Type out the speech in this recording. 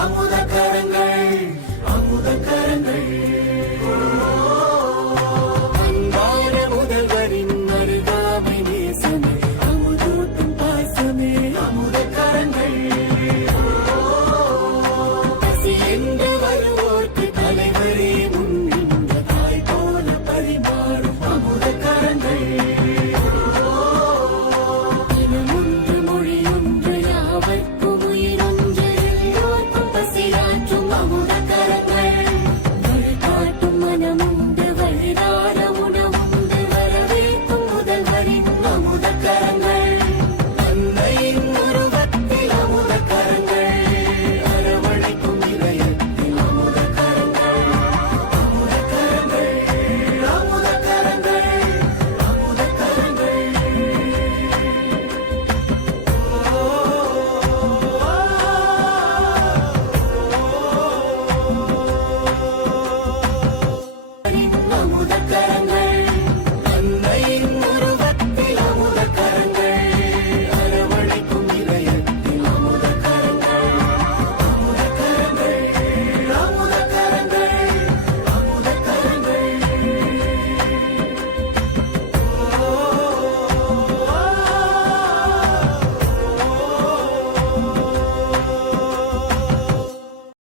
I'm not.